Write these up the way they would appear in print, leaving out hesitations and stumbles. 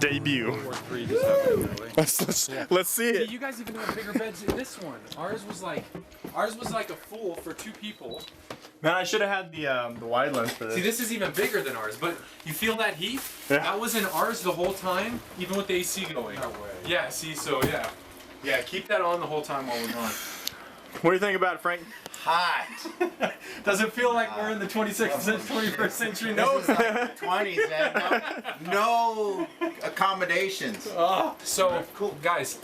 debut. Or 3 just happening that way. Let's see it. See, you guys even have bigger beds in this one. Ours was like a full for 2 people. Man, I should have had the wide lens for this. See, this is even bigger than ours, but you feel that heat? Yeah. That was in ours the whole time, even with the AC going. No way. Yeah, see, so yeah. Yeah, keep that on the whole time while we're gone. What do you think about it, Frank? Hot. Does it feel like we're in the 21st century? No, No. this is like the 20s, man. No accommodations. So, cool, guys.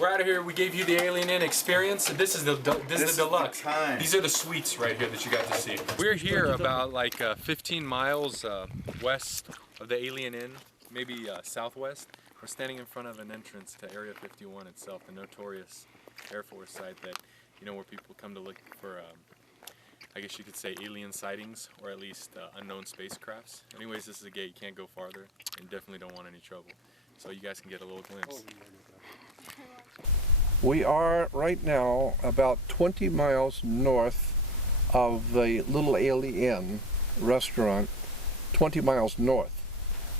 We're out of here. We gave you the Alien Inn experience. This is the deluxe. the kind. These are the suites right here that you got to see. We're here about like 15 miles west of the Alien Inn, maybe southwest. We're standing in front of an entrance to Area 51 itself, the notorious Air Force site that, you know, where people come to look for, I guess you could say, alien sightings, or at least unknown spacecrafts. Anyways, this is a gate. You can't go farther, and definitely don't want any trouble. So you guys can get a little glimpse. We are right now about 20 miles north of the Little Alien restaurant, 20 miles north.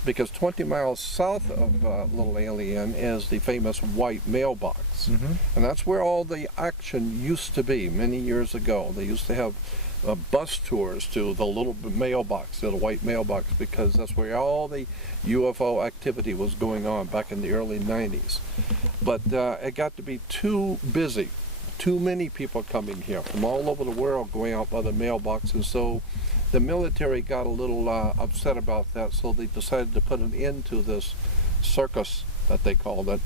Because 20 miles south of Little Alien is the famous white mailbox. And that's where all the action used to be many years ago. They used to have bus tours to the little mailbox, to the white mailbox, because that's where all the UFO activity was going on back in the early 90s. But it got to be too busy, too many people coming here from all over the world going out by the mailbox, and so the military got a little upset about that, so they decided to put an end to this circus that they called it.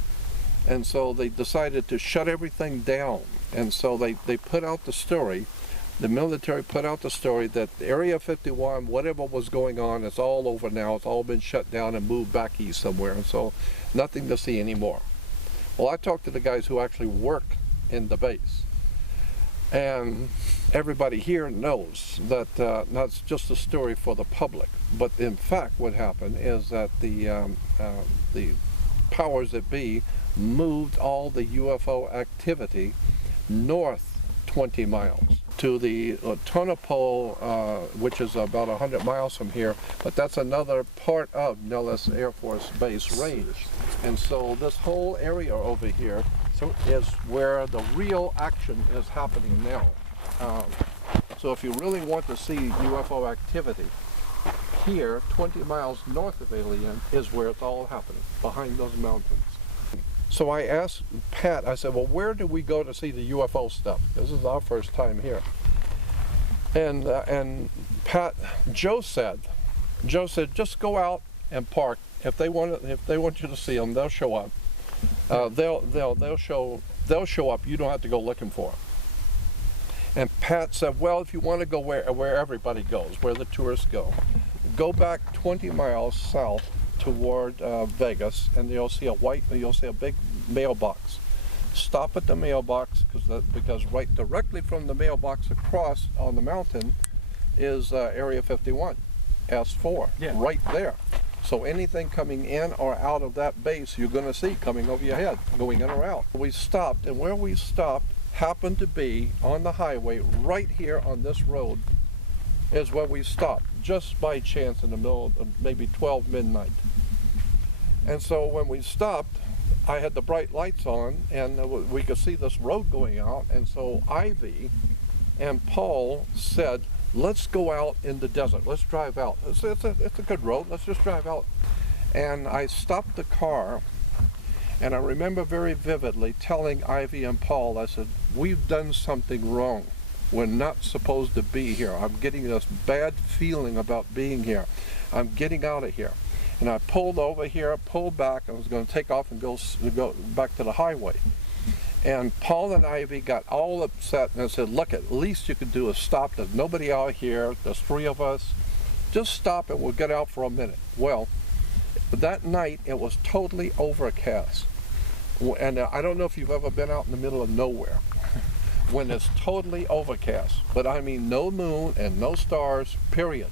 And so they decided to shut everything down. And so they put out the story, the military put out the story that Area 51, whatever was going on, it's all over now. It's all been shut down and moved back east somewhere. And so nothing to see anymore. Well, I talked to the guys who actually work in the base. And everybody here knows that that's just a story for the public. But in fact, what happened is that the powers that be moved all the UFO activity north 20 miles to the Tonopah, which is about 100 miles from here, but that's another part of Nellis Air Force Base range. And so this whole area over here is where the real action is happening now. So if you really want to see UFO activity, here, 20 miles north of Alien, is where it's all happening, behind those mountains. So I asked Pat, I said, well, where do we go to see the UFO stuff? This is our first time here. And Pat, Joe said, just go out and park. If they want you to see them, they'll show up. They'll show up. You don't have to go looking for them. And Pat said, well, if you want to go where everybody goes, where the tourists go back 20 miles south toward Vegas, and you'll see a big mailbox. Stop at the mailbox because right directly from the mailbox across on the mountain is Area 51, S4, right there. So anything coming in or out of that base, you're going to see coming over your head, going in or out. We stopped, and where we stopped happened to be on the highway right here on this road is where we stopped, just by chance in the middle of maybe 12 midnight. And so when we stopped, I had the bright lights on, and we could see this road going out, and so Ivy and Paul said, let's go out in the desert, let's drive out. It's a good road, let's just drive out. And I stopped the car, and I remember very vividly telling Ivy and Paul, I said, we've done something wrong. We're not supposed to be here. I'm getting this bad feeling about being here. I'm getting out of here. And I pulled over here, pulled back. I was going to take off and go back to the highway. And Paul and Ivy got all upset, and I said, look, at least you could do is stop. There's nobody out here. There's 3 of us. Just stop and we'll get out for a minute. Well, that night it was totally overcast. And I don't know if you've ever been out in the middle of nowhere when it's totally overcast. But I mean no moon and no stars, period.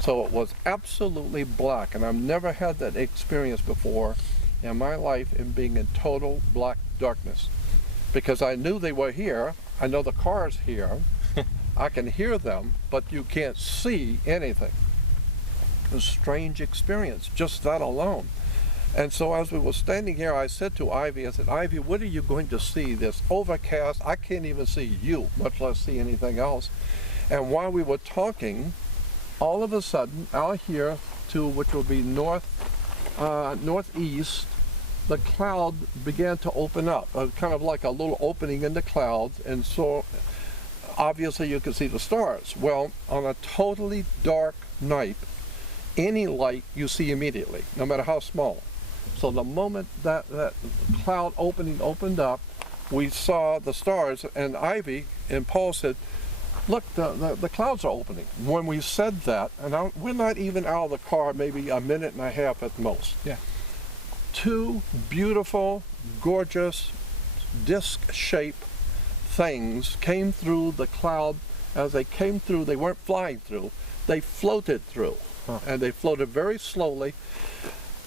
So it was absolutely black, and I've never had that experience before in my life, in being in total black darkness. Because I knew they were here, I know the car's here, I can hear them, but you can't see anything. It was a strange experience, just that alone. And so as we were standing here, I said to Ivy, I said, Ivy, what are you going to see? This overcast, I can't even see you, much less see anything else. And while we were talking, all of a sudden, out here to which will be northeast, the cloud began to open up, kind of like a little opening in the clouds, and so obviously you could see the stars. Well, on a totally dark night, any light you see immediately, no matter how small. So the moment that cloud opened up, we saw the stars, and Ivy and Paul said, look, the clouds are opening. When we said that, and we're not even out of the car, maybe a minute and a half at most. Yeah. Two beautiful, gorgeous, disc-shaped things came through the cloud. As they came through, they weren't flying through, they floated through. And they floated very slowly,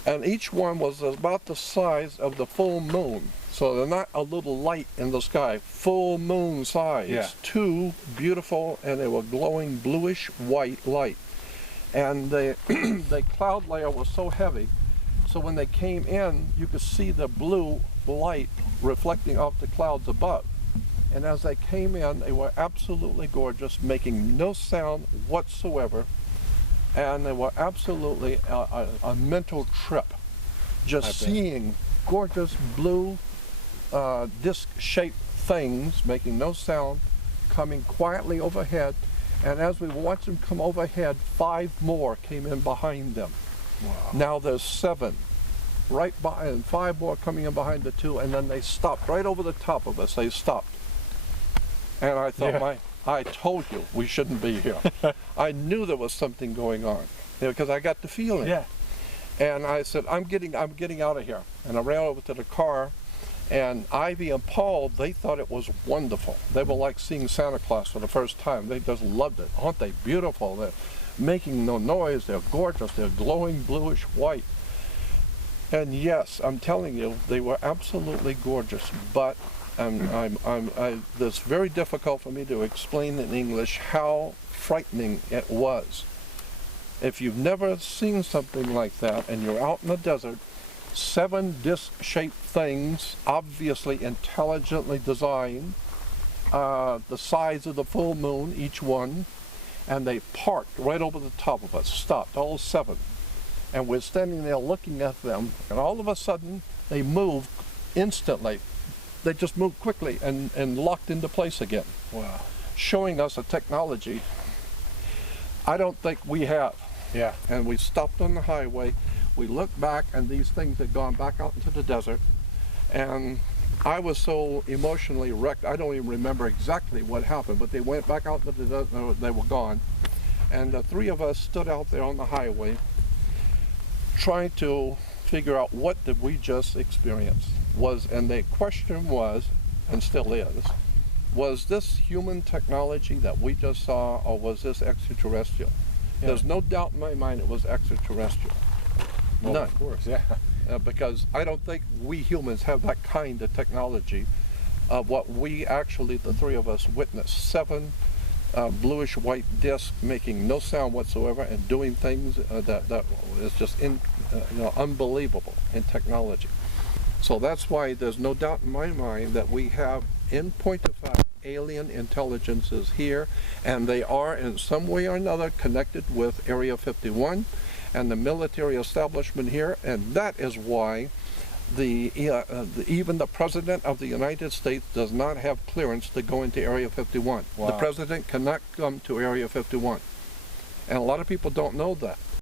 and each one was about the size of the full moon. So they're not a little light in the sky, full moon size. Yeah. Two beautiful, and they were glowing bluish white light. And the cloud layer was so heavy, so when they came in, you could see the blue light reflecting off the clouds above. And as they came in, they were absolutely gorgeous, making no sound whatsoever. And they were absolutely a mental trip. Just seeing gorgeous blue disc-shaped things making no sound, coming quietly overhead. And as we watched them come overhead, 5 more came in behind them. Wow. Now there's 7 right by, and 5 more coming in behind the 2, and then they stopped right over the top of us. They stopped. And I thought, I told you we shouldn't be here. I knew there was something going on because I got the feeling. Yeah. And I said, I'm getting out of here. And I ran over to the car, and Ivy and Paul, they thought it was wonderful. They were like seeing Santa Claus for the first time. They just loved it. Aren't they beautiful? They're making no noise. They're gorgeous. They're glowing bluish white. And yes, I'm telling you, they were absolutely gorgeous. But it's very difficult for me to explain in English how frightening it was. If you've never seen something like that and you're out in the desert, 7 disc-shaped things, obviously intelligently designed, the size of the full moon, each one, and they parked right over the top of us, stopped, all 7. And we're standing there looking at them, and all of a sudden they moved instantly. They just moved quickly and locked into place again. Wow. Showing us a technology I don't think we have. Yeah. And we stopped on the highway. We looked back, and these things had gone back out into the desert. And I was so emotionally wrecked, I don't even remember exactly what happened, but they went back out into the desert, they were gone. And the 3 of us stood out there on the highway trying to figure out what did we just experience. And the question was, and still is, was this human technology that we just saw, or was this extraterrestrial? Yeah. There's no doubt in my mind it was extraterrestrial. Well, None. Of course, yeah. Because I don't think we humans have that kind of technology of what we actually, the 3 of us, witnessed. 7 bluish white discs making no sound whatsoever and doing things that is just unbelievable in technology. So that's why there's no doubt in my mind that we have, in point of fact, alien intelligences here, and they are in some way or another connected with Area 51 and the military establishment here, and that is why even the President of the United States does not have clearance to go into Area 51. Wow. The President cannot come to Area 51. And a lot of people don't know that.